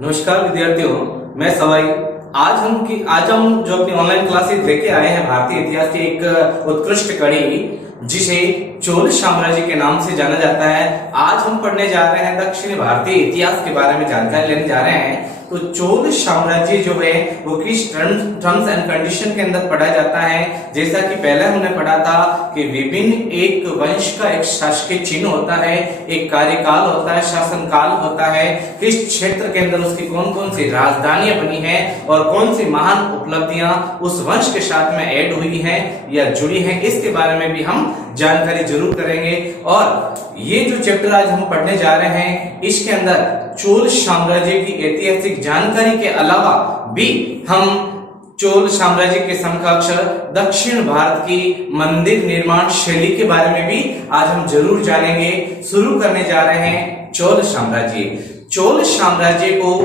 नमस्कार विद्यार्थियों, मैं सवाई। आज हम जो अपनी ऑनलाइन क्लासेस लेके आए हैं भारतीय इतिहास की एक उत्कृष्ट कड़ी, जिसे चोल साम्राज्य के नाम से जाना जाता है। आज हम पढ़ने जा रहे हैं दक्षिण भारतीय इतिहास के बारे में जानकारी लेने जा रहे हैं। तो चोल साम्राज्य जो है वो किस टर्म्स एंड कंडीशन के अंदर पढ़ा जाता है। जैसा कि पहले हमने पढ़ा था कि विभिन्न एक वंश का एक शासकीय चिन्ह होता है, एक कार्यकाल होता है, शासनकाल होता है, किस क्षेत्र के अंदर उसकी कौन कौन सी राजधानियां बनी है और कौन सी महान उपलब्धियां उस वंश के साथ में ऐड हुई हैं या जुड़ी हैं, इसके बारे में भी हम जानकारी जरूर करेंगे। और ये जो चैप्टर आज हम पढ़ने जा रहे हैं, इसके अंदर चोल साम्राज्य की ऐतिहासिक जानकारी के अलावा भी हम चोल साम्राज्य के समकक्ष दक्षिण भारत की मंदिर निर्माण शैली के बारे में भी आज हम जरूर जानेंगे। शुरू करने जा रहे हैं चोल साम्राज्य। चोल साम्राज्य को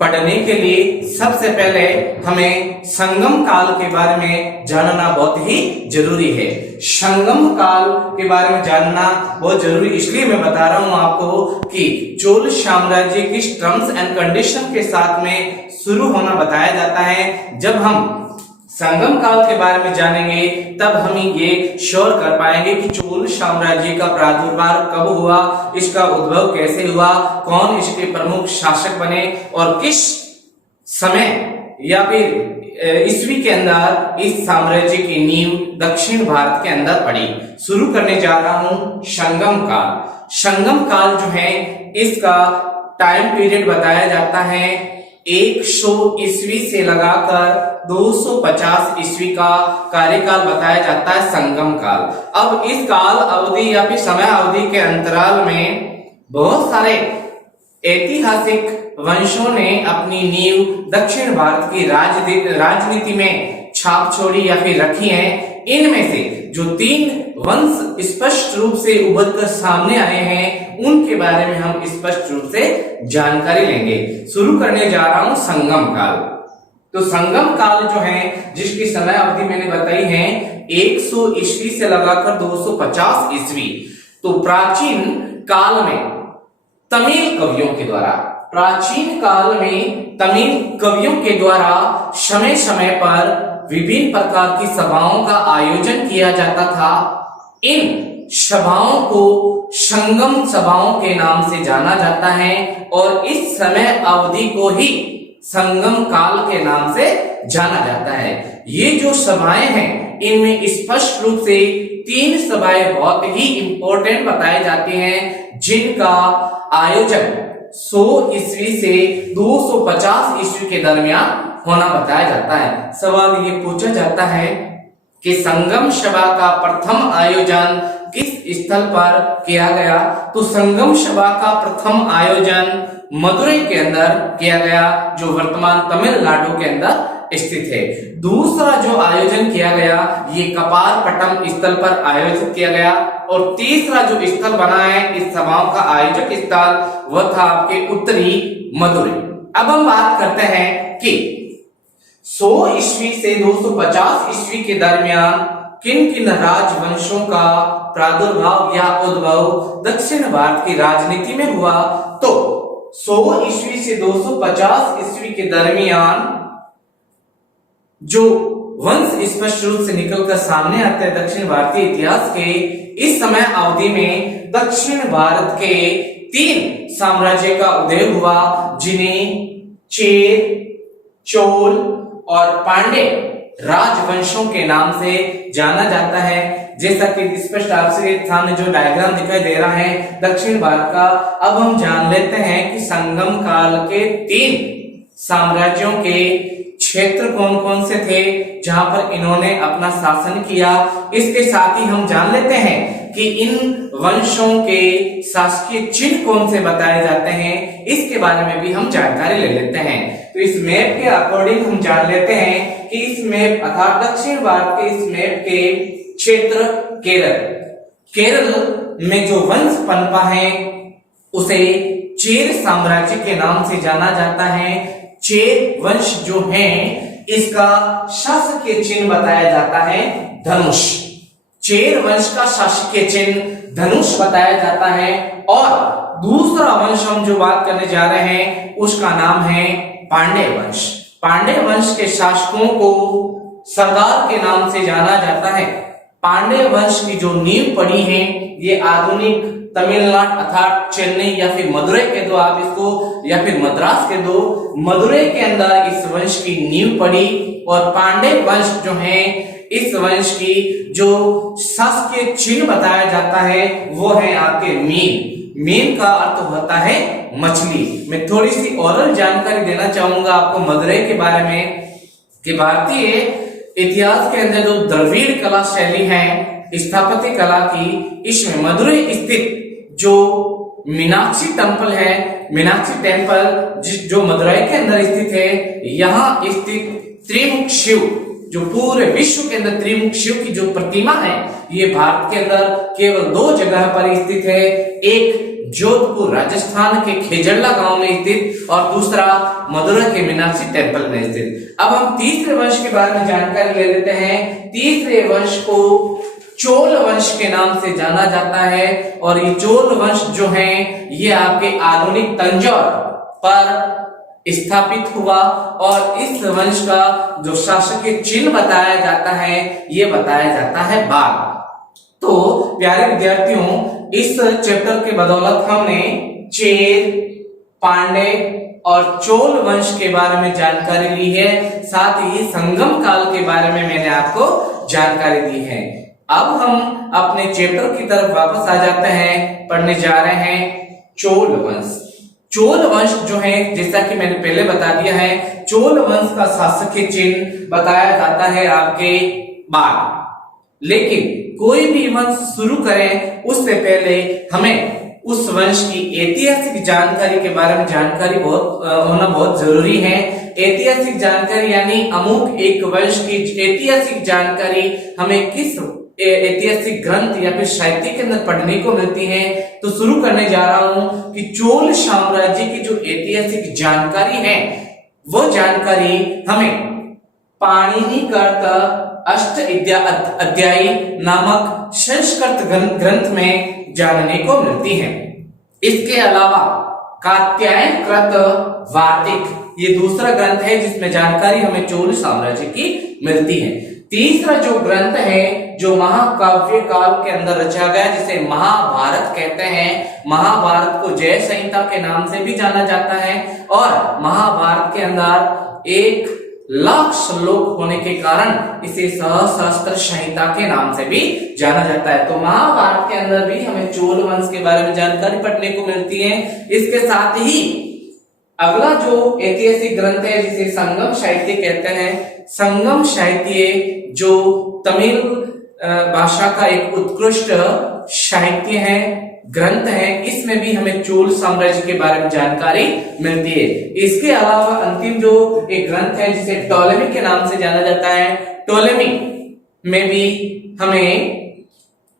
पढ़ने के लिए सबसे पहले हमें संगम काल के बारे में जानना बहुत ही जरूरी है। संगम काल के बारे में जानना बहुत जरूरी इसलिए मैं बता रहा हूं आपको कि चोल साम्राज्य किस टर्म्स एंड कंडीशन के साथ में शुरू होना बताया जाता है। जब हम संगम काल के बारे में जानेंगे तब हम ये श्योर कर पाएंगे कि चोल साम्राज्य का प्रादुर्भाव कब हुआ, इसका उद्भव कैसे हुआ, कौन इसके प्रमुख शासक बने और किस समय या फिर ईस्वी के अंदर इस साम्राज्य की नींव दक्षिण भारत के अंदर पड़ी। शुरू करने जा रहा हूं संगम काल। संगम काल जो है इसका टाइम पीरियड बताया जाता है 100 ईस्वी से लगाकर 250 ईस्वी का कार्यकाल बताया जाता है संगम काल। अब इस काल अवधि या फिर समय अवधि के अंतराल में बहुत सारे ऐतिहासिक वंशों ने अपनी नींव दक्षिण भारत की राजनीति में छाप छोड़ी या फिर रखी है। इनमें से जो 3 वंश स्पष्ट रूप से उभर कर सामने आए हैं उनके बारे में हम स्पष्ट रूप से जानकारी लेंगे। शुरू करने जा रहा हूं संगम काल। तो संगम काल जो है जिसकी समय अवधि मैंने बताई है 100 ईस्वी से लगाकर 250 ईस्वी। तो प्राचीन काल में तमिल कवियों के द्वारा समय समय पर विभिन्न प्रकार की सभाओं का आयोजन किया जाता था। इन सभाओं को संगम सभाओं के नाम से जाना जाता है और इस समय अवधि को ही संगम काल के नाम से जाना जाता है। ये जो सभाएं हैं इनमें स्पष्ट रूप से 3 सभाएं बहुत ही इंपॉर्टेंट बताई जाती हैं, जिनका आयोजन 100 ईस्वी से 250 ईस्वी के दरमियान होना बताया जाता है। सवाल ये पूछा जाता है कि संगम सभा का प्रथम आयोजन किस स्थल पर किया गया। तो संगम सभा का प्रथम आयोजन मदुरई के अंदर किया गया, जो वर्तमान तमिलनाडु के अंदर स्थित है। दूसरा जो आयोजन किया गया ये कपारपट्टम स्थल पर आयोजित किया गया और तीसरा जो स्थल बना है इस सभाओं का आयोजक स्थल वह था आपके उत्तरी मदुरई। अब हम बात करते हैं कि 100 ईस्वी से 250 ईस्वी के दरमियान किन किन राजवंशों का प्रादुर्भाव या उद्भव दक्षिण भारत की राजनीति में हुआ। तो 100 ईस्वी से 250 ईस्वी के दरमियान जो वंश स्पष्ट रूप से निकलकर सामने आते हैं दक्षिण भारतीय इतिहास के, इस समय अवधि में दक्षिण भारत के 3 साम्राज्य का उदय हुआ, जिन्हें चेर, चोल और पांड्य राजवंशों के नाम से जाना जाता है। जैसा कि स्पष्ट आपसे सामने जो डायग्राम दिखाई दे रहा है दक्षिण भारत का। अब हम जान लेते हैं कि संगम काल के 3 साम्राज्यों के क्षेत्र कौन कौन से थे जहां पर इन्होंने अपना शासन किया। इसके साथ ही हम जान लेते हैं कि इन वंशों के शासकीय चिन्ह कौन से बताए जाते हैं, इसके बारे में भी हम जानकारी ले लेते हैं। तो इस मैप के अकॉर्डिंग हम जान लेते हैं कि इस मैप अर्थात दक्षिण भारत के इस मैप के क्षेत्र केरल में जो वंश पनपा है उसे चेर साम्राज्य के नाम से जाना जाता है। चेर वंश जो है इसका शासकीय चिन्ह बताया जाता है धनुष। चेर वंश का शासकीय चिन्ह धनुष बताया जाता है। और दूसरा वंश हम जो बात करने जा रहे हैं उसका नाम है पांड्य वंश। पांड्य वंश के शासकों को सरदार के नाम से जाना जाता है। पांड्य वंश की जो नींव पड़ी है ये आधुनिक तमिलनाडु अर्थात चेन्नई या फिर मदुरई के दो आप इसको, या फिर मद्रास के दो, मदुरई के अंदर इस वंश की नींव पड़ी। और पांड्य वंश जो है इस वंश की जो शासकीय चिन्ह बताया जाता है वो है आपके मीन। मीन का अर्थ होता है मछली। मैं थोड़ी सी और जानकारी देना चाहूंगा आपको मदुरई के बारे में कि भारतीय इतिहास के अंदर जो द्रविड़ कला शैली है स्थापत्य कला की, इसमें मदुरई स्थित जो मीनाक्षी टेम्पल है, मीनाक्षी टेम्पल जो मदुरई के अंदर स्थित है, यहाँ स्थित त्रिमुख शिव जो पूरे विश्व के अंदर त्रिमुख शिव की जो प्रतिमा है ये भारत के अंदर केवल 2 जगह पर स्थित है। एक जोधपुर राजस्थान के खेजड़ला गांव में स्थित और दूसरा मदुरई के मीनाक्षी टेम्पल में स्थित। अब हम तीसरे वंश के बारे में जानकारी ले लेते हैं। तीसरे वंश को चोल वंश के नाम से जाना जाता है और ये चोल वंश जो है ये आपके आधुनिक तंजौर पर स्थापित हुआ। और इस वंश का जो शासकीय चिन्ह बताया जाता है ये बताया जाता है बाघ। तो प्यारे विद्यार्थियों, इस चैप्टर के बदौलत हमने चेर, पांड्य और चोल वंश के बारे में जानकारी ली है, साथ ही संगम काल के बारे में मैंने आपको जानकारी दी है। अब हम अपने चैप्टर की तरफ वापस आ जाते हैं, पढ़ने जा रहे हैं चोल वंश। चोल वंश जो है जैसा कि मैंने पहले बता दिया है, चोल वंश का शासकीय चिन्ह बताया जाता है आपके बाघ। लेकिन कोई भी वंश शुरू करें उससे पहले हमें उस वंश की ऐतिहासिक जानकारी के बारे में जानकारी होना बहुत जरूरी है। ऐतिहासिक जानकारी यानी अमुक एक वंश की ऐतिहासिक जानकारी हमें किस ऐतिहासिक ग्रंथ या फिर साहित्य के अंदर पढ़ने को मिलती है। तो शुरू करने जा रहा हूं कि चोल साम्राज्य की जो ऐतिहासिक जानकारी है वो जानकारी हमें पाणिनि कृत अष्ट अध्यायी नामक संस्कृत ग्रंथ में जानने को मिलती है। इसके अलावा कात्यायन कृत वार्तिक ये दूसरा ग्रंथ है जिसमें जानकारी हमें चोल साम्राज्य की मिलती है। तीसरा जो ग्रंथ है जो महाकाव्य काल के अंदर रचा गया जिसे महाभारत कहते हैं। महाभारत को जय संहिता के नाम से भी जाना जाता है और महाभारत के अंदर 1,00,000 श्लोक होने के कारण इसे सहस्त्र संहिता के नाम से भी जाना जाता है। तो महाभारत के अंदर भी हमें चोल वंश के बारे में जानकारी पढ़ने को मिलती है। इसके साथ ही अगला जो ऐतिहासिक ग्रंथ है जिसे संगम साहित्य कहते हैं। संगम साहित्य जो तमिल भाषा का एक उत्कृष्ट साहित्य है, ग्रंथ है, इसमें भी हमें चोल साम्राज्य के बारे में जानकारी मिलती है। इसके अलावा अंतिम जो एक ग्रंथ है जिसे टॉलेमी के नाम से जाना जाता है, टॉलेमी में भी हमें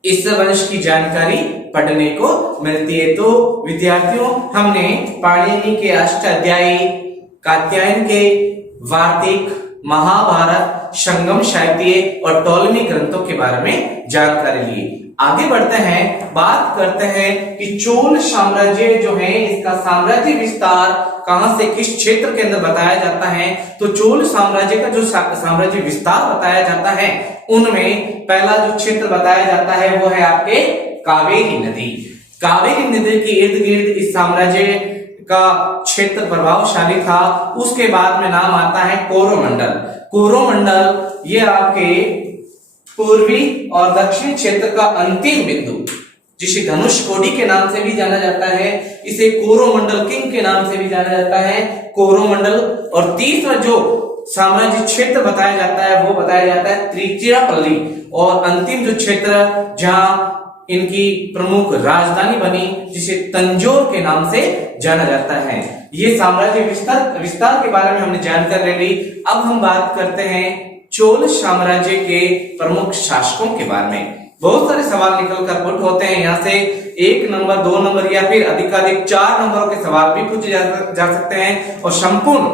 इस वंश की जानकारी पढ़ने को मिलती है। तो विद्यार्थियों, हमने पाणिनि के अष्टाध्यायी, कात्यायन के वार्तिक, महाभारत, संगम साहित्य और टॉलेमी ग्रंथों के बारे में जानकारी ली। आगे बढ़ते हैं, बात करते हैं कि चोल साम्राज्य जो है इसका साम्राज्य विस्तार कहां से किस क्षेत्र के अंदर बताया जाता है। तो चोल साम्राज्य का जो साम्राज्य विस्तार बताया जाता है उनमें पहला जो क्षेत्र बताया जाता है वो है आपके कावेरी नदी। कावेरी नदी के इर्द गिर्द इस साम्राज्य का क्षेत्र प्रभावशाली था। उसके बाद में नाम आता है कोरोमंडल। कोरोमंडल ये आपके पूर्वी और दक्षिण क्षेत्र का अंतिम बिंदु जिसे धनुष कोडी के नाम से भी जाना जाता है, इसे कोरोमंडल किंग के नाम से भी जाना जाता है, कोरोमंडल। और तीसरा जो साम्राज्य क्षेत्र बताया जाता है वो बताया जाता है त्रिचिरापल्ली। और अंतिम जो क्षेत्र जहां इनकी प्रमुख राजधानी बनी जिसे तंजौर के नाम से जाना जाता है। ये साम्राज्य विस्तार के बारे में हमने जानकारी ले ली। अब हम बात करते हैं चोल साम्राज्य के प्रमुख शासकों के बारे में। बहुत सारे सवाल निकल कर पुट होते हैं यहाँ से 1 नंबर, 2 नंबर या फिर अधिकाधिक 4 नंबरों के सवाल भी पूछे जा सकते हैं। और संपूर्ण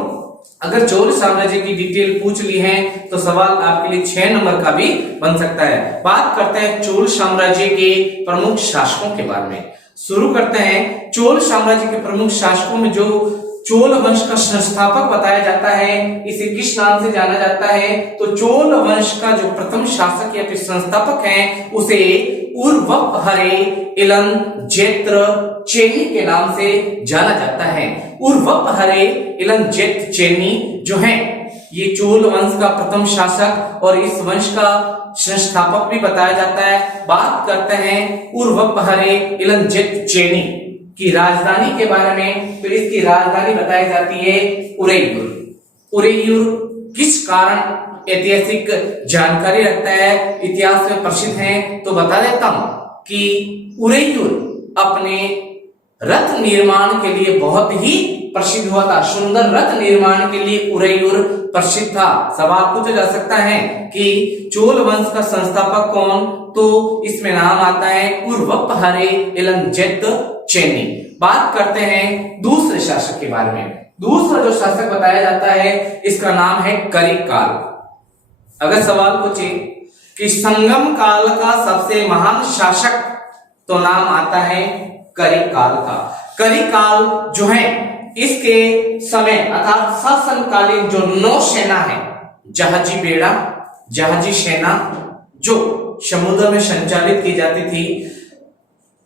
अगर चोल साम्राज्य की डिटेल पूछ ली है तो सवाल आपके लिए 6 नंबर का भी बन सकता है। बात करते हैं चोल साम्राज्य के प्रमुख शासकों के बारे में। शुरू करते हैं चोल साम्राज्य के प्रमुख शासकों में जो चोल वंश का संस्थापक बताया जाता है, इसे किस नाम से जाना जाता है? तो चोल वंश का जो प्रथम शासक या फिर संस्थापक है उसे उर्वपहरे इलंजेत्र चेनी के नाम से जाना जाता है। उर्वपहरे इलंजेत्र जो है ये चोल वंश का प्रथम शासक और इस वंश का संस्थापक भी बताया जाता है। बात करते हैं उर्वपहरे इलंजेत्र की राजधानी के बारे में, तो इसकी राजधानी बताई जाती है उरेयूर। उरेयूर किस कारण ऐतिहासिक जानकारी रखता है, इतिहास में प्रसिद्ध है, तो बता देता हूं कि उरेयूर अपने रथ निर्माण के लिए बहुत ही प्रसिद्ध हुआ था। सुंदर रथ निर्माण के लिए उरेयूर प्रसिद्ध था। सवाल पूछा जा सकता है कि चोल वंश का संस्थापक कौन? तो इसमें नाम आता है उर्वपहरे इलंजेत्र चेनी। बात करते हैं दूसरे शासक के बारे में। दूसरा जो शासक बताया जाता है इसका नाम है करिकाल। अगर सवाल पूछे कि संगम काल का सबसे महान शासक, तो नाम आता है करिकाल का। करिकाल जो है इसके समय अर्थात शासनकालीन जो नौसेना है, जहाजी बेड़ा, जहाजी सेना जो समुद्र में संचालित की जाती थी,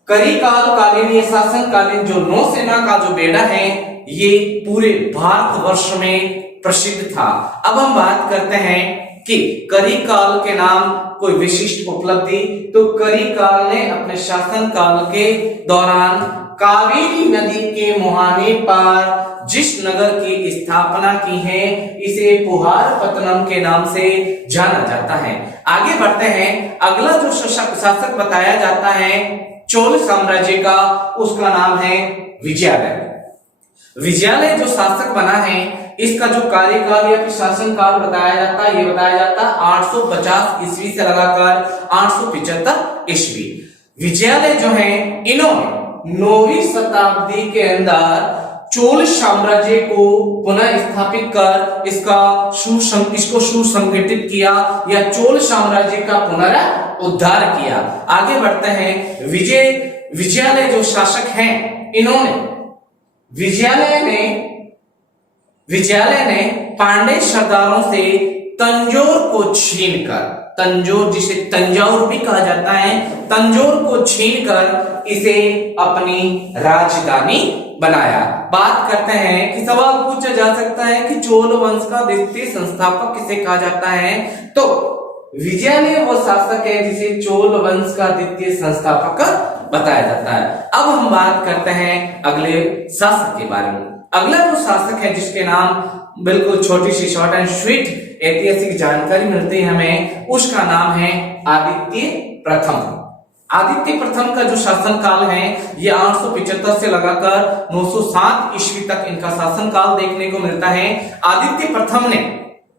करिकाल कालीन ये शासनकालीन जो नौसेना का जो बेड़ा है ये पूरे भारतवर्ष में प्रसिद्ध था। अब हम बात करते हैं कि करिकाल के नाम कोई विशिष्ट उपलब्धि, तो करिकाल ने अपने शासनकाल के दौरान कावेरी नदी के मुहाने पर जिस नगर की स्थापना की है इसे पुहारपत्तनम के नाम से जाना जाता है। आगे बढ़ते हैं, अगला जो शासक बताया जाता है चोल साम्राज्य का, उसका नाम है विजयालय। विजयालय जो शासक बना है इसका जो कार्यकाल या फिर शासनकाल बताया जाता है, ये बताया जाता है 850 ईस्वी से लगाकर 875 ईस्वी। विजयालय जो है इन्होंने 9वीं शताब्दी के अंदर चोल साम्राज्य को पुनः स्थापित कर इसको सुसंगठित किया या चोल साम्राज्य का पुनरुद्धार किया। आगे बढ़ते हैं, विजयालय जो शासक हैं इन्होंने विजयालय ने पांड्य सरदारों से तंजौर को छीनकर, तंजौर जिसे तंजौर भी कहा जाता है, तंजौर को छीनकर इसे अपनी राजधानी बनाया। बात करते हैं कि सवाल पूछा जा सकता है कि चोल वंश का द्वितीय संस्थापक किसे कहा जाता है? तो विजयालय वो शासक है जिसे चोल वंश का द्वितीय संस्थापक बताया जाता है। अब हम बात करते हैं अगले शासक के बारे में। अगला जो शासक है जिसके नाम बिल्कुल छोटी सी शॉर्ट एंड स्वीट ऐतिहासिक जानकारी मिलती है हमें, उसका नाम है आदित्य प्रथम। आदित्य प्रथम का जो शासनकाल है ये 875 से लगाकर 907 ईस्वी तक इनका शासनकाल देखने को मिलता है। आदित्य प्रथम ने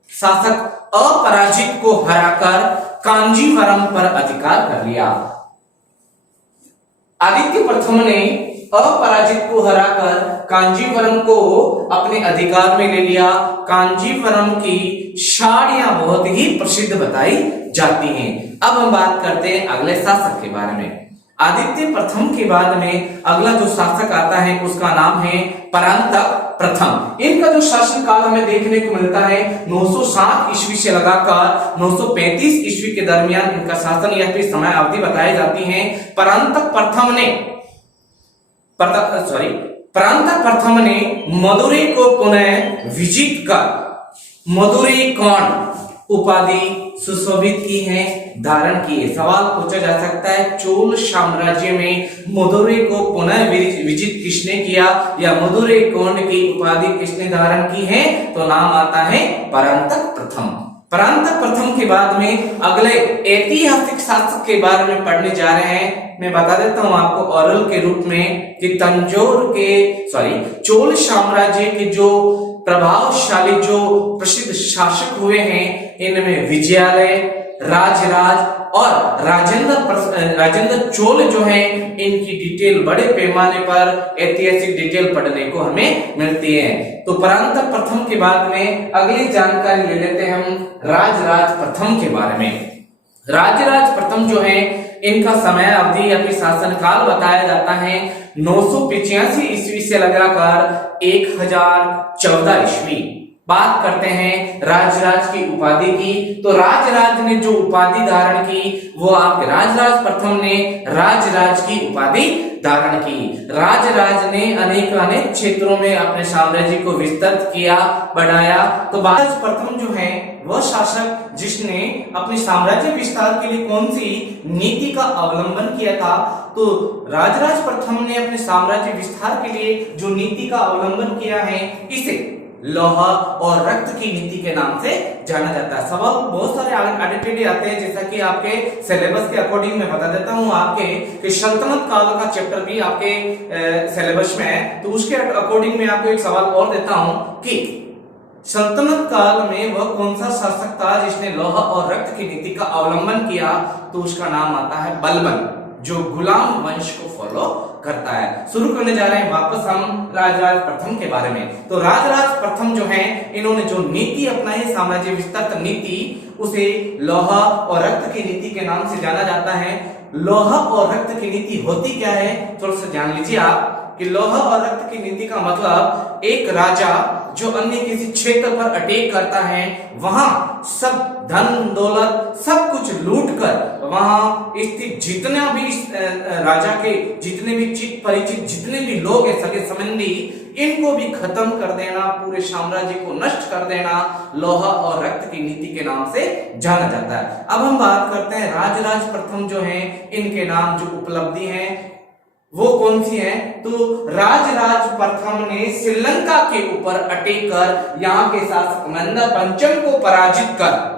शासक अपराजित को हराकर कांजीवरम पर अधिकार कर लिया। आदित्य प्रथम ने अपराजित को हराकर कांजीवरम को अपने अधिकार में ले लिया। कांजीवरम की साड़ियां बहुत ही प्रसिद्ध बताई जाती हैं। अब हम बात करते हैं अगले शासक के बारे में। आदित्य प्रथम के बाद में अगला जो शासक आता है उसका नाम है परांतक प्रथम। इनका जो शासनकाल हमें देखने को मिलता है 907 ईस्वी से लगाकर 935 ईस्वी के दरमियान इनका शासन या फिर समय अवधि बताई जाती है। परांतक प्रथम ने मदुरै को पुनः विजित कर मदुरै कौंड उपाधि सुशोभित की है, धारण की है। सवाल पूछा जा सकता है चोल साम्राज्य में मदुरै को पुनः विजित किसने किया या मदुरै कौंड की उपाधि किसने धारण की है? तो नाम आता है परांतक प्रथम। परांतक प्रथम के बाद में अगले ऐतिहासिक शासक के बारे में पढ़ने जा रहे हैं। मैं बता देता हूं आपको ओरल के रूप में कि चोल साम्राज्य के जो प्रभावशाली जो प्रसिद्ध शासक हुए हैं इनमें विजयालय, राजराज और राजेंद्र चोल जो है, इनकी डिटेल बड़े पैमाने पर ऐतिहासिक डिटेल पढ़ने को हमें मिलती है। तो परांतक प्रथम के बाद में अगली जानकारी ले लेते हैं हम राजराज प्रथम के बारे में। राजराज प्रथम जो है, इनका समय अवधि या फिर शासनकाल बताया जाता है 985 ईस्वी से लगाकर 1014 ईस्वी। बात करते हैं राजराज की उपाधि की, तो राजराज ने जो उपाधि धारण की वो आपके राजराज प्रथम ने राजराज की उपाधि धारण की। राजराज ने अनेक क्षेत्रों में अपने साम्राज्य को विस्तृत किया, बढ़ाया। तो राजराज प्रथम जो है वह शासक जिसने अपने साम्राज्य विस्तार के लिए कौन सी नीति का अवलंबन किया था, तो राजराज प्रथम ने अपने साम्राज्य विस्तार के लिए जो नीति का अवलंबन किया है, इसे लौह और रक्त की नीति के नाम से जाना जाता है। सवाल बहुत सारे आइडेंटिटी आते हैं, जैसा कि आपके सिलेबस के अकॉर्डिंग मैं बता देता हूं आपके कि सल्तनत काल का चैप्टर भी आपके सिलेबस में है, तो उसके अकॉर्डिंग मैं आपको एक सवाल और देता हूं कि सल्तनत काल में वह कौन सा शासक था जिसने लौह और रक्त की नीति का अवलंबन किया, तो उसका नाम आता है बलबन, जो गुलाम वंश को फॉलो करता है। शुरू करने जा रहे हैं वापस हम राजराज प्रथम के बारे में। तो राजराज प्रथम जो है, इन्होंने जो नीति अपनाई, साम्राज्य विस्तार नीति, उसे लौह और रक्त की नीति के नाम से जाना जाता है। लौह और रक्त की नीति होती क्या है, थोड़ा सा जान लीजिए आप कि लौह और रक्त की नीति का मतलब एक राजा जो अन्य किसी क्षेत्र पर अटैक करता है, वहां सब धन दौलत सब कुछ लूट कर वहां स्थित जितना भी राजा के जितने भी चित परिचित जितने भी लोग हैं, सगे संबंधी, इनको भी खत्म कर देना, पूरे साम्राज्य को नष्ट कर देना, लौह और रक्त की नीति के नाम से जाना जाता है। अब हम बात करते हैं राजराज प्रथम जो है, इनके नाम जो उपलब्धि है वो कौन सी है, तो राजराज प्रथम ने श्रीलंका के ऊपर अटैक कर यहाँ के शासक महेंद्र पंचम को पराजित कर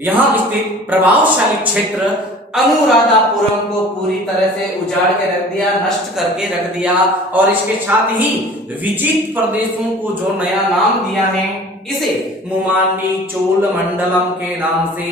यहाँ स्थित प्रभावशाली क्षेत्र अनुराधापुरम को पूरी तरह से उजाड़ के रख दिया, नष्ट करके रख दिया, और इसके साथ ही विजित प्रदेशों को जो नया नाम दिया है, इसे मुमांडी चोल मंडलम के नाम से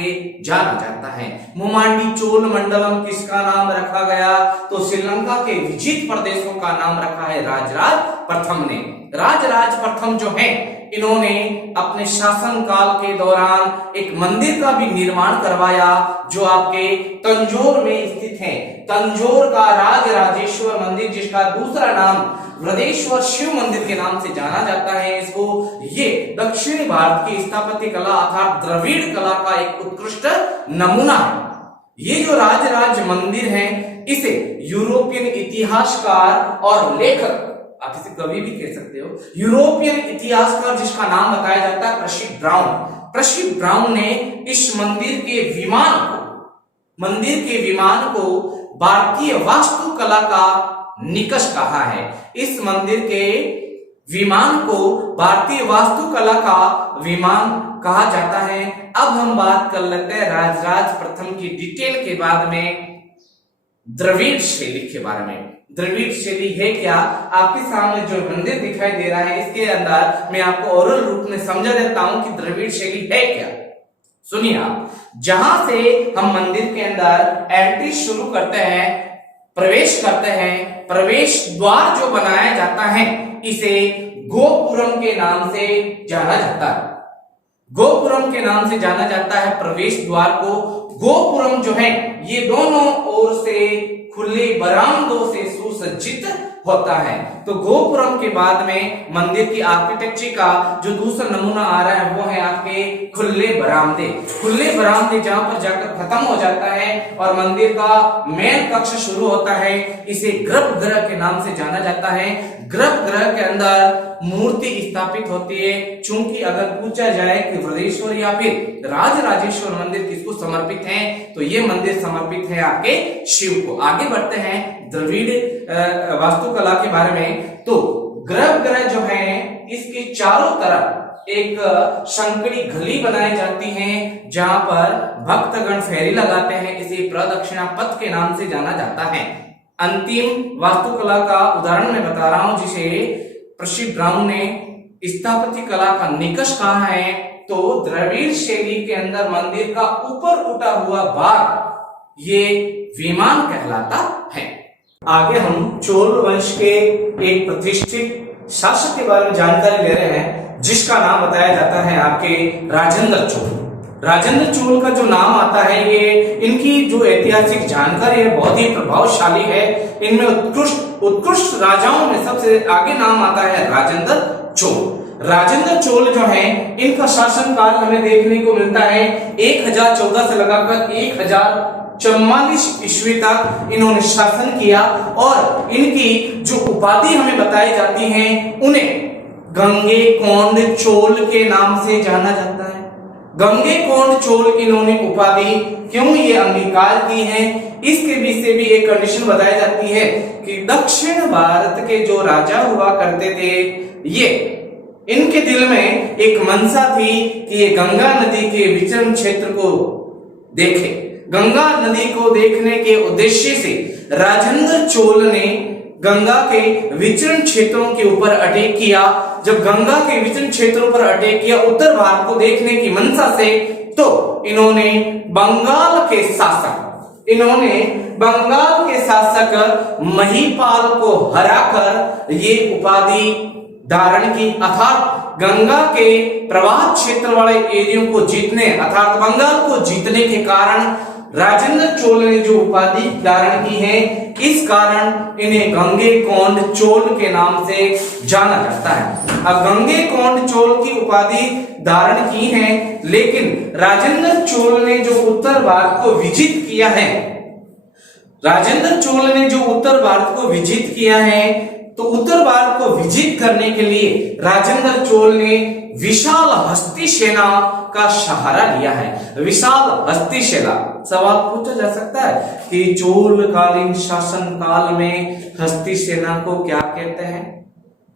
जाना जाता है। मुमांडी चोल मंडलम किसका नाम रखा गया, तो श्रीलंका के विजित प्रदेशों का नाम रखा है राजराज प्रथम ने। राजराज प्रथम जो है, इन्होंने अपने शासन काल के दौरान एक मंदिर का भी निर्माण करवाया, जो आपके तंजौर में स्थित है। तंजौर का राजराजेश्वर मंदिर, जिसका दूसरा नाम वृदेश्वर शिव मंदिर के नाम से जाना जाता है। इसको ये दक्षिणी भारत की स्थापत्य कला अर्थात द्रविड़ कला का एक उत्कृष्ट नमूना है। ये जो राजराज मंदिर है, इसे यूरोपियन इतिहासकार और लेखक, आप इसे कवि भी कह सकते हो, यूरोपियन इतिहासकार जिसका नाम बताया जाता है प्रशिप ब्राउन, प्रशिप ब्राउन ने इस मंदिर के विमान को भारतीय वास्तुकला का निकष कहा है। इस मंदिर के विमान को भारतीय वास्तुकला का विमान कहा जाता है। अब हम बात कर लेते हैं राजराज प्रथम की डिटेल के बाद में द्रविड़ शैली के बारे में। द्रविड़ शैली है क्या, आपके सामने जो मंदिर दिखाई दे रहा है, इसके अंदर मैं आपको ओरल रूप में समझा देता हूं कि द्रविड़ शैली है क्या। सुनिए आप, जहां से हम मंदिर के अंदर एंट्री शुरू करते हैं, प्रवेश करते हैं, प्रवेश द्वार जो बनाया जाता है, इसे गोपुरम के नाम से जाना जाता है। गोपुरम के नाम से जाना जाता है प्रवेश द्वार को। गोपुरम जो है, ये दोनों ओर से खुले बरामदों से सुसज्जित होता है। तो गोपुरम के बाद में मंदिर की आर्किटेक्चर का जो दूसरा नमूना आ रहा है, वो है आपके खुले बरामदे। खुले बरामदे जहां पर जाकर खत्म हो जाता है और मंदिर का मेन कक्ष शुरू होता है, इसे गर्भगृह के नाम से जाना जाता है। गर्भगृह के अंदर मूर्ति स्थापित होती है। चूंकि अगर पूछा जाए कि वृदेश्वर या फिर राजराजेश्वर मंदिर किसको समर्पित है, तो ये मंदिर समर्पित है आपके शिव को। आगे बढ़ते हैं द्रविड़ वास्तुकला के बारे में। तो गर्भगृह जो है, इसके चारों तरफ एक संकड़ी गली बनाई जाती है, जहां पर भक्तगण फेरी लगाते हैं। इसे प्रदक्षिणा पथ के नाम से जाना जाता है। अंतिम वास्तुकला का उदाहरण मैं बता रहा हूं, जिसे प्रशिप ब्राउन ने स्थापत्य कला का निकष कहा है, तो द्रविड़ शैली के अंदर मंदिर का ऊपर उठा हुआ भाग ये विमान कहलाता है। आगे हम चोल वंश के एक प्रतिष्ठित शासक के बारे में जानकारी ले रहे हैं, जिसका नाम बताया जाता है आपके राजेंद्र चोल। राजेंद्र चोल का जो नाम आता है, ये इनकी जो ऐतिहासिक जानकारी है बहुत ही प्रभावशाली है। इनमें उत्कृष्ट राजाओं में सबसे आगे नाम आता है राजेंद्र चोल। राजेंद्र चोल जो है, इनका शासनकाल हमें देखने को मिलता है 1014 से लगाकर 1044 ईस्वी तक इन्होंने शासन किया और इनकी जो उपाधि हमें बताई जाती है उन्हें गंगेकोंड चोल के नाम से जाना जाता है। गंगेकोंड चोल इन्होंने उपाधि क्यों ये अंगीकार की है, इसके बीच से भी एक कंडीशन बताई जाती है कि दक्षिण भारत के जो राजा हुआ करते थे, ये इनके दिल में एक मनसा थी कि ये गंगा नदी के विचरण क्षेत्र को देखे। गंगा नदी को देखने के उद्देश्य से राजेंद्र चोल ने गंगा के विचरण क्षेत्रों के ऊपर अटैक किया। जब गंगा के विचरण क्षेत्रों पर अटैक किया उत्तर भारत को देखने की मंशा से, तो इन्होंने बंगाल के शासक महिपाल को हराकर ये उपाधि धारण की, अर्थात गंगा के प्रवाह क्षेत्र वाले एरियो को जीतने, अर्थात बंगाल को जीतने के कारण राजेंद्र चोल ने जो उपाधि धारण की है, इस कारण इन्हें गंगेकोंड चोल के नाम से जाना जाता है। अब गंगेकोंड चोल की उपाधि धारण की है, लेकिन राजेंद्र चोल ने जो उत्तर भारत को विजित किया है, राजेंद्र चोल ने जो उत्तर भारत को विजित किया है, तो उत्तर भारत को विजित करने के लिए राजेंद्र चोल ने विशाल हस्ती सेना का सहारा लिया है। विशाल हस्ती सेना, सवाल पूछा जा सकता है कि चोल कालीन शासन काल में हस्ती सेना को क्या कहते हैं,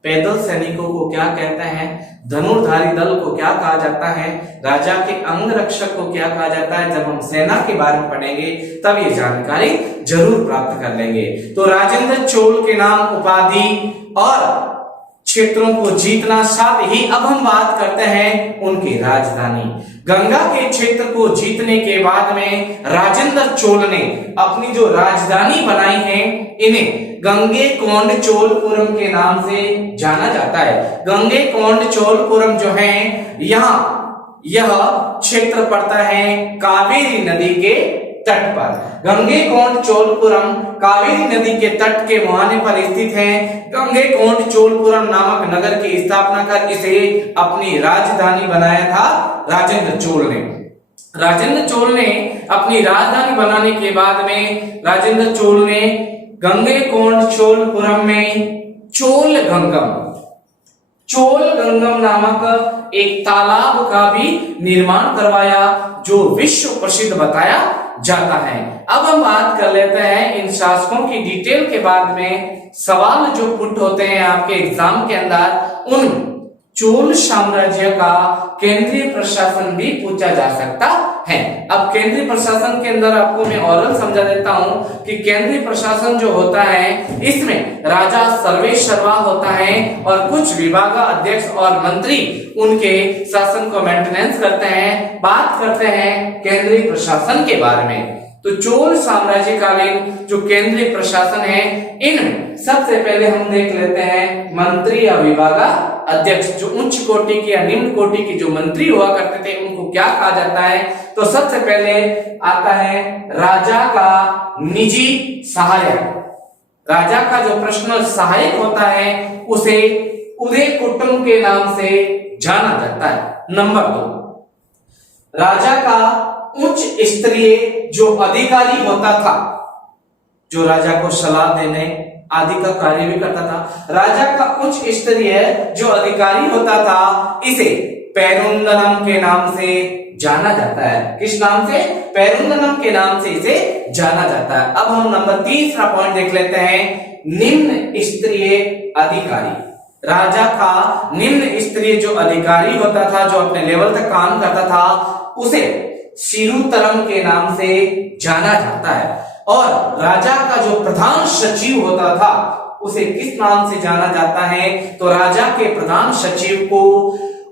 पैदल सैनिकों को क्या कहते हैं, धनुर्धारी दल को क्या कहा जाता है, राजा के अंगरक्षक को क्या कहा जाता है, जब हम सेना के बारे में पढ़ेंगे तब ये जानकारी जरूर प्राप्त कर लेंगे। तो राजेंद्र चोल के नाम, उपाधि और क्षेत्रों को जीतना, साथ ही अब हम बात करते हैं उनकी राजधानी। गंगा के क्षेत्र को जीतने के बाद में राजेंद्र चोल ने अपनी जो राजधानी बनाई है, इन्हें गंगेकोंड चोलपुरम के नाम से जाना जाता है। गंगेकोंड चोलपुरम जो है, यह क्षेत्र पड़ता है कावेरी नदी के तट पर। गंगेकोंड चोलपुरम कावेरी नदी के तट के मुहाने पर स्थित है। गंगेकोंड चोलपुरम नामक नगर की स्थापना कर इसे अपनी राजधानी बनाया था राजेंद्र चोल ने। राजेंद्र चोल ने अपनी राजधानी बनाने के बाद में राजेंद्र चोल ने गंगेकोंड चोलपुरम में चोल गंगम नामक एक तालाब का भी निर्माण करवाया, जो विश्व प्रसिद्ध बताया जाता है। अब हम बात कर लेते हैं इन शासकों की डिटेल के बाद में सवाल जो पुट होते हैं आपके एग्जाम के अंदर, उन चोल साम्राज्य का केंद्रीय प्रशासन भी पूछा जा सकता है। अब केंद्रीय प्रशासन के अंदर आपको मैं ओरल समझा देता हूं कि केंद्रीय प्रशासन जो होता है, इसमें राजा सर्वेसर्वा होता है और कुछ विभाग अध्यक्ष और मंत्री उनके शासन को मेंटेनेंस करते हैं। बात करते हैं केंद्रीय प्रशासन के बारे में, तो चोल साम्राज्य कालीन जो केंद्रीय प्रशासन है, इनमें सबसे पहले हम देख लेते हैं मंत्री या विभाग अध्यक्ष। जो उच्च कोटि की या निम्न कोटि की जो मंत्री हुआ करते थे, उनको क्या कहा जाता है, तो सबसे पहले आता है राजा का निजी सहायक। राजा का जो पर्सनल सहायक होता है, उसे उदय कुटुंब के नाम से जाना जाता है। नंबर 2, राजा का उच्च स्तरीय जो अधिकारी होता था, जो राजा को सलाह देने आदि का कार्य भी करता था, राजा का उच्च स्तरीय जो अधिकारी होता था, इसे पेरुंदनम के नाम से जाना जाता है। किस नाम से? पेरुंदनम के नाम से इसे जाना जाता है। अब हम नंबर 3 पॉइंट देख लेते हैं, निम्न स्तरीय अधिकारी। राजा का निम्न स्तरीय जो अधिकारी होता था, जो अपने लेवल तक काम करता था, उसे सिरुतरम के नाम से जाना जाता है। और राजा का जो प्रधान सचिव होता था, उसे किस नाम से जाना जाता है, तो राजा के प्रधान सचिव को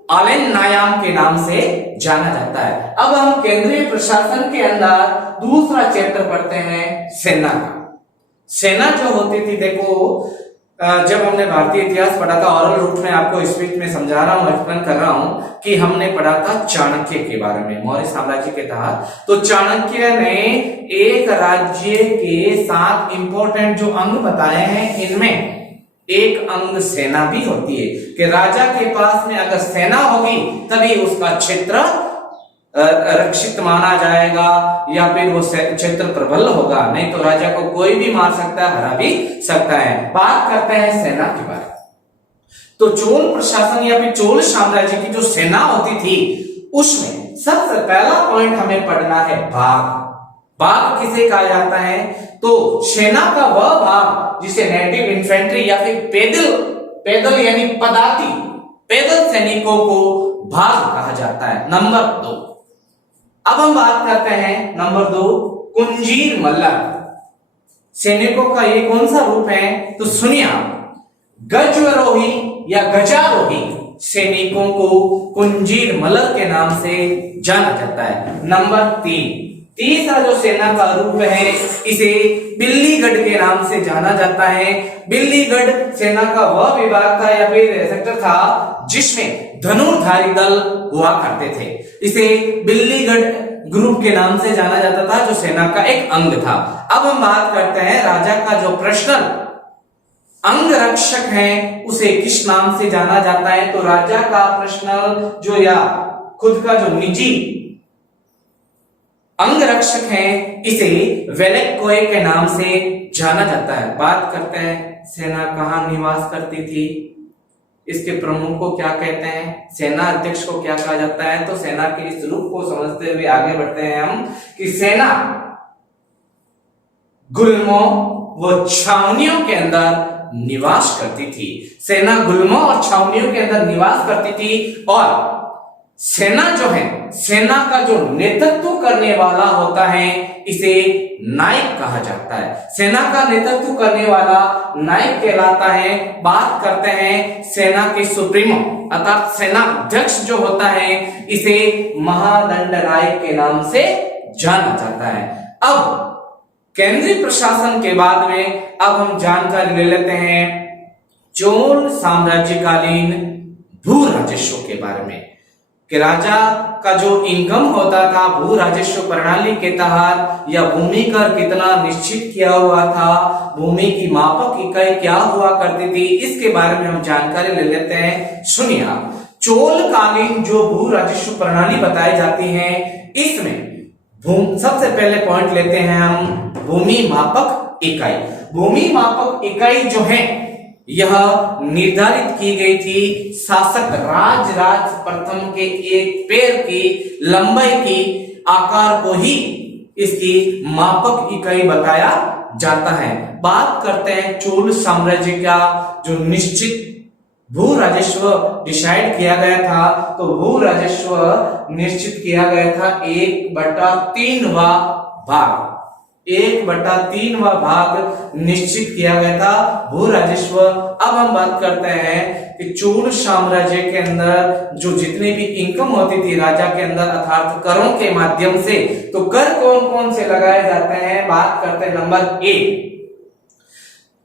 आलेन नायाम के नाम से जाना जाता है। अब हम केंद्रीय प्रशासन के अंदर दूसरा चैप्टर पढ़ते हैं सेना का। सेना जो होती थी, देखो जब हमने भारतीय इतिहास पढ़ा था, ऑरल रूप में आपको स्पीच में समझा रहा हूं, एक्सप्लेन कर रहा हूं कि हमने पढ़ा था चाणक्य के बारे में, मौर्य साम्राज्य के तहत। तो चाणक्य ने एक राज्य के 7 इंपॉर्टेंट जो अंग बताए हैं, इनमें एक अंग सेना भी होती है कि राजा के पास में अगर सेना होगी तभी उसका क्षेत्र रक्षित माना जाएगा या फिर वो क्षेत्र प्रबल होगा, नहीं तो राजा को कोई भी मार सकता है, हरा भी सकता है। बात करते हैं सेना के बारे में। तो चोल प्रशासन या फिर चोल साम्राज्य की जो सेना होती थी, उसमें सबसे पहला पॉइंट हमें पढ़ना है भाग। भाग किसे कहा जाता है? तो सेना का वह भाग जिसे नेटिव इन्फेंट्री या फिर पैदल यानी पदाती पैदल सैनिकों को भाग कहा जाता है। नंबर 2, अब हम बात करते हैं नंबर 2, कुंजीर मल्ल। सैनिकों का ये कौन सा रूप है? तो सुनिए आप, गजरोही या गजारोही सैनिकों को कुंजीर मल्ल के नाम से जाना जाता है। नंबर 3, तीसरा जो सेना का रूप है, इसे बिल्लीगढ़ के नाम से जाना जाता है। बिल्लीगढ़ सेना का वह विभाग था या फिर सेक्टर था जिसमें धनुर्धारी दल हुआ करते थे। इसे बिल्लीगढ़ ग्रुप के नाम से जाना जाता था, जो सेना का एक अंग था। अब हम बात करते हैं राजा का जो पर्सनल अंग रक्षक है, उसे किस नाम से जाना जाता है? तो राजा का पर्सनल जो या खुद का जो निजी अंग रक्षक है, इसे वेलेक्कोए के नाम से जाना जाता है। बात करते हैं सेना कहां निवास करती थी, इसके प्रमुख को क्या कहते हैं, सेना अध्यक्ष को क्या कहा जाता है? तो सेना के इस रूप को समझते हुए आगे बढ़ते हैं हम कि सेना गुल्मों व छावनियों के अंदर निवास करती थी। सेना गुल्मों और छावनियों के अंदर निवास करती थी और सेना जो है, सेना का जो नेतृत्व करने वाला होता है, इसे नायक कहा जाता है। सेना का नेतृत्व करने वाला नायक कहलाता है। बात करते हैं सेना के सुप्रीमो अर्थात सेना अध्यक्ष जो होता है, इसे महादंड नायक के नाम से जाना जाता है। अब केंद्रीय प्रशासन के बाद में अब हम जानकारी ले लेते हैं चोल साम्राज्यकालीन भू राजस्व के बारे में कि राजा का जो इनकम होता था भू राजस्व प्रणाली के तहत या भूमि कर कितना निश्चित किया हुआ था, भूमि की मापक इकाई क्या हुआ करती थी, इसके बारे में हम जानकारी ले लेते हैं। सुनिए आप, चोल कालीन जो भू राजस्व प्रणाली बताई जाती है, इसमें सबसे पहले पॉइंट लेते हैं हम भूमि मापक इकाई। भूमि मापक इकाई जो है यह निर्धारित की गई थी शासक राज प्रथम के एक पैर की लंबाई की आकार को ही इसकी मापक इकाई बताया जाता है। बात करते हैं चोल साम्राज्य का जो निश्चित भू राजस्व डिसाइड किया गया था, तो भू राजस्व निश्चित किया गया था 1/3वां भाग, 1/3वां भाग निश्चित किया गया था भू राजस्व। अब हम बात करते हैं कि चोल साम्राज्य के अंदर जो जितनी भी इनकम होती थी राजा के अंदर अर्थात करों के माध्यम से, तो कर कौन कौन से लगाए जाते हैं। बात करते हैं नंबर 1,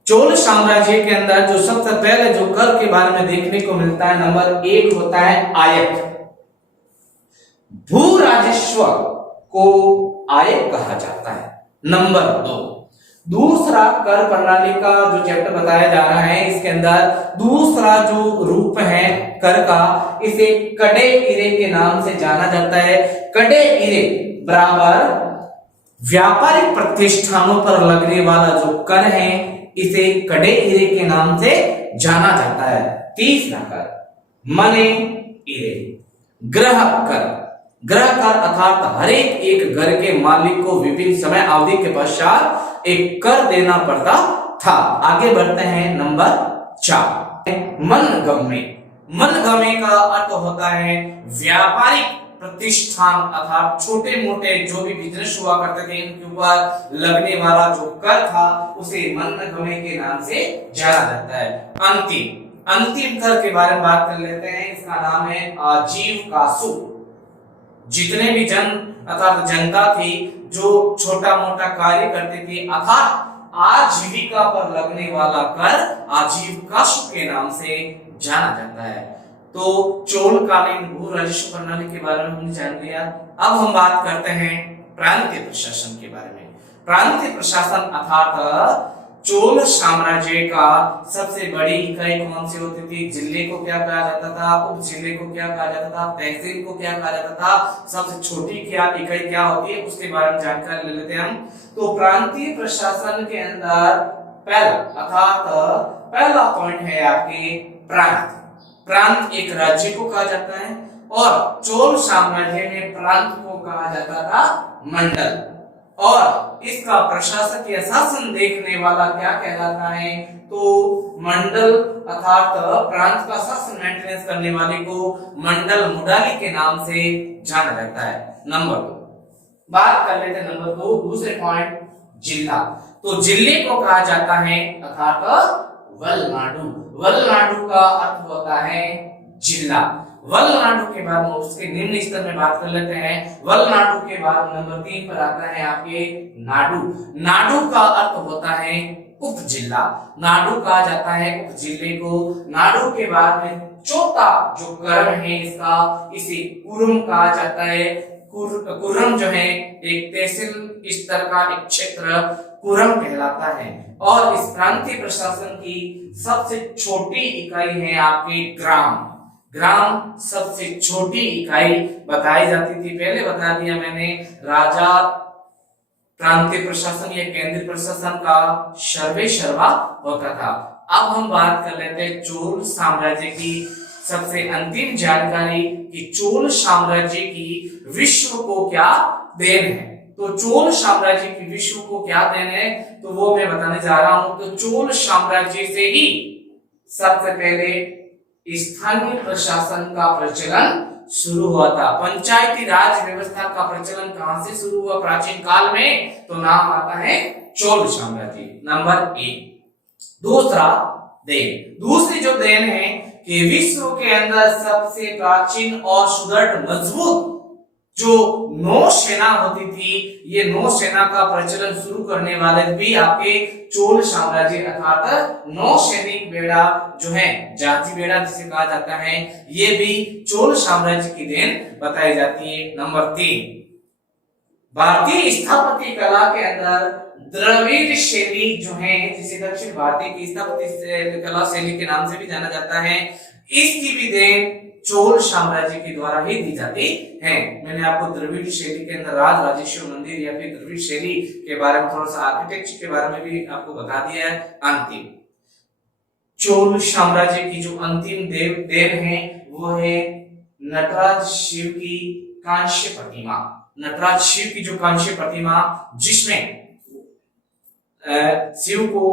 चोल साम्राज्य के अंदर जो सबसे पहले जो कर के बारे में देखने को मिलता है, नंबर 1 होता है आयक। भू राजस्व को आयक कहा जाता है। नंबर 2, दूसरा कर प्रणाली का जो चैप्टर बताया जा रहा है, इसके अंदर दूसरा जो रूप है कर का, इसे कड़े इरे के नाम से जाना जाता है। कड़े इरे बराबर व्यापारिक प्रतिष्ठानों पर लगने वाला जो कर है, इसे कड़े इरे के नाम से जाना जाता है। तीसरा कर मने इरे, ग्रह कर। ग्रह कर अर्थात हर एक घर के मालिक को विभिन्न समय अवधि के पश्चात एक कर देना पड़ता था। आगे बढ़ते हैं नंबर 4, मनगम्य। मनगम्य का अर्थ होता है व्यापारिक प्रतिष्ठान अर्थात छोटे मोटे जो भी बिजनेस हुआ करते थे, इनके ऊपर लगने वाला जो कर था, उसे मनगम्य के नाम से जाना जाता है। अंतिम अंतिम कर के बारे में बात कर लेते हैं। इसका नाम है आजीविकासु। जितने भी जन अर्थात जनता थी जो छोटा मोटा कार्य करते थे अर्थात आजीविका पर लगने वाला कर आजीविकासु के नाम से जाना जाता है। तो चोलकालीन भू राजस्व प्रणाली के बारे में हमने जान लिया। अब हम बात करते हैं प्रांतीय प्रशासन के बारे में। प्रांतीय प्रशासन अर्थात चोल साम्राज्य का सबसे बड़ी इकाई कौन सी होती थी? जिले को क्या कहा जाता था? उप जिले को क्या कहा जाता था? तहसील को क्या कहा जाता था? सबसे छोटी क्या इकाई क्या होती है उसके बारे में जानकारी ले लेते हैं हम। तो प्रांतीय प्रशासन के अंदर पहला पॉइंट है आपके प्रांत। प्रांत एक राज्य को कहा जाता है और चोल साम्राज्य में प्रांत को कहा जाता था मंडल। और इसका प्रशासक या शासन देखने वाला क्या कहलाता है? तो मंडल अर्थात प्रांत का शासन मेंटेनेंस करने वाले को मंडल मुडाली के नाम से जाना जाता है। नंबर 2 बात कर लेते हैं। नंबर 2 दूसरे पॉइंट जिला। तो जिले को कहा जाता है अर्थात वलनाडु। वलनाडु का अर्थ होता है जिला। वलनाडु के बाद उसके निम्न स्तर में बात कर लेते हैं। वलनाडु के बाद नंबर 3 पर आता है आपके नाडु। नाडु का अर्थ होता है उप जिला। नाडु कहा जाता है उप जिले को। नाडु के बाद में चौथा जो कर्म है इसका इसे कुरुम कहा जाता है। कुरम जो है एक तहसील स्तर का एक क्षेत्र कुरम कहलाता है। और इस प्रांतीय प्रशासन की सबसे छोटी इकाई है आपके ग्राम। ग्राम सबसे छोटी इकाई बताई जाती थी। पहले बता दिया मैंने, राजा प्रांतीय प्रशासन या केंद्रीय प्रशासन का सर्वे सर्वा होता था। अब हम बात कर लेते हैं चोल साम्राज्य की सबसे अंतिम जानकारी कि चोल साम्राज्य की विश्व को क्या देन है। तो चोल साम्राज्य की विश्व को क्या देन है तो वो मैं बताने जा रहा हूं। तो चोल साम्राज्य से ही सबसे पहले स्थानीय प्रशासन का प्रचलन शुरू हुआ था। पंचायती राज व्यवस्था का प्रचलन कहां से शुरू हुआ प्राचीन काल में? तो नाम आता है चोल साम्राज्य। नंबर 1 दूसरा देन। दूसरी जो देन है कि विश्व के अंदर सबसे प्राचीन और सुदृढ़ मजबूत जो नौसेना होती थी, ये नौसेना का प्रचलन शुरू करने वाले भी आपके चोल साम्राज्य अर्थात नौसैनिक बेड़ा जो है जाति बेड़ा जिसे कहा जाता है, ये भी चोल साम्राज्य की देन बताई जाती है। नंबर 3 भारतीय स्थापत्य कला के अंदर द्रविड़ शैली जो है जिसे दक्षिण भारतीय की स्थापत्य कला शैली के नाम से भी जाना जाता है, इसकी भी देन चोल साम्राज्य के द्वारा ही दी जाती है। मैंने आपको द्रविड़ शैली के अंदर राज राजेश्वर मंदिर या फिर द्रविड़ शैली के बारे में थोड़ा सा आर्किटेक्चर के बारे में भी आपको बता दिया है। अंतिम चोल साम्राज्य की जो अंतिम देव है वो है नटराज शिव की कांस्य प्रतिमा। नटराज शिव की जो कांस्य प्रतिमा जिसमें शिव को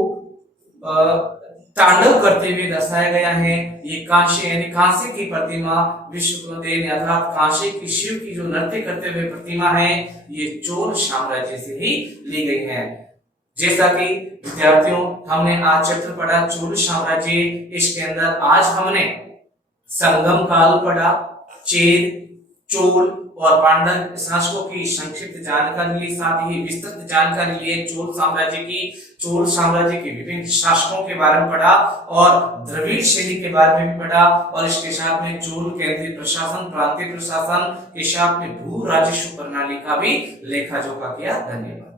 तांडव करते हुए दर्शाया गया है, ये कांस्य यानी कांसे की प्रतिमा विश्व को देन अर्थात कांसे की शिव की जो नृत्य करते हुए प्रतिमा है ये चोल साम्राज्य से ही ली गई है। जैसा कि विद्यार्थियों हमने आज चैप्टर पढ़ा चोल साम्राज्य, इसके अंदर आज हमने संगम काल पढ़ा, चेर, चोल और पांडव शासकों की संक्षिप्त जानकारी ली, साथ ही विस्तृत जानकारी लिए चोल साम्राज्य की। चोल साम्राज्य के विभिन्न शासकों के बारे में पढ़ा और द्रविड़ शैली के बारे में भी पढ़ा और इसके साथ में चोल केंद्रीय प्रशासन, प्रांतीय प्रशासन के साथ में भू राजस्व प्रणाली का भी लेखा जोखा किया। धन्यवाद।